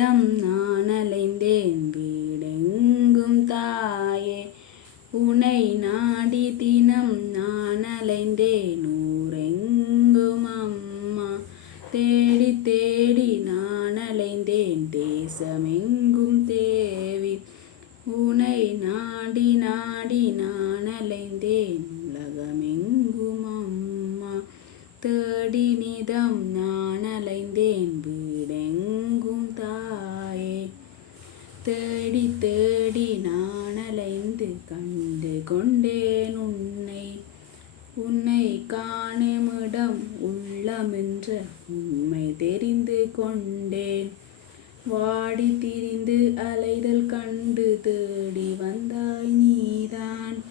நிதம் நான் அலைந்தேன் வீடெங்கும் தாயே. உனை நாடி தினம் நான் அலைந்தேன் ஊரெங்கும் அம்மா. தேடி தேடி நான் அலைந்தேன் தேசமெங்கும் தேவி. உனை நாடி நாடி நான் அலைந்தேன் உலகமெங்கும் அம்மா. தேடி நிதம் நான் அலைந்தேன் வீடெங்கும் தாயே. தேடி தேடி நான் அலைந்து கண்டு கொண்டேன் உன்னை. உன்னை காணுமிடம் உள்ளமென்ற உண்மை தெரிந்து கொண்டேன். வாடி திரிந்து அலைதல் கண்டு தேடி வந்தாய் நீதான்.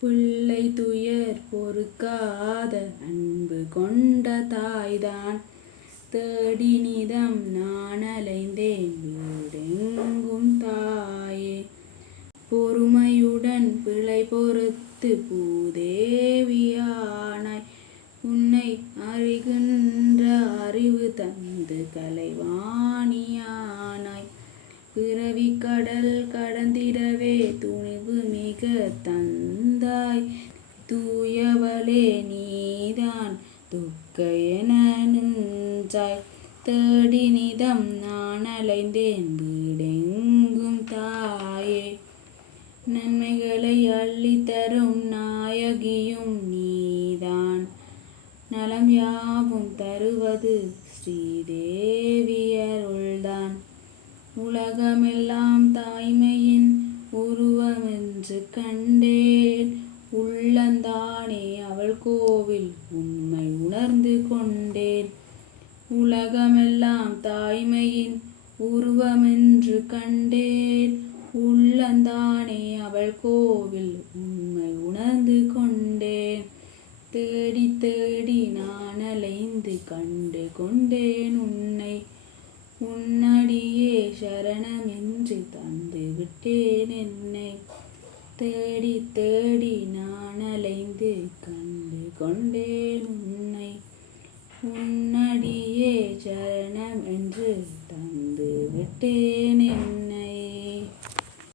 பிள்ளை துயர் பொறுக்காத அன்பு கொண்ட தாய்தான். தேடி நிதம் நான் அலைந்தேன் வீடெங்கும் தாயே. பொறுமையுடன் பிழை பொறுத்து பூதேவியானாய். உன்னை அறிகின்ற அறிவு தந்து கலைவாணியானாய். பிறவி கடல் கடந்திடவே துணிவு மிக தந்தாய். தூயவளே நீதான் துக்க என நின்றாய். தேடி நிதம் நான் அலைந்தேன் வீடெங்கும் தாயே. நன்மைகளை அள்ளித்தரும் நாயகியும் நீதான். நலம் யாவும் தருவது ஸ்ரீதேவி அருள்தான். உலகமெல்லாம் தாய்மையின் உருவமென்று கண்டேன். உள்ளந்தானே அவள் கோவில் உண்மை உணர்ந்து கொண்டேன். உலகமெல்லாம் தாய்மையின் உருவமென்று கண்டேன். உள்ளந்தானே அவள் கோவில் உண்மை உணர்ந்து கொண்டேன். தேடி தேடி நான் அலைந்து கண்டு கொண்டேன் உன்னை. உன்னடியே சரணமென்று தந்து விட்டேன் என்னை. தேடி தேடி நான் அலைந்து கண்டு கொண்டேன் உன்னை. உன்னடியே சரணம் என்று தந்து விட்டேன் என்னை.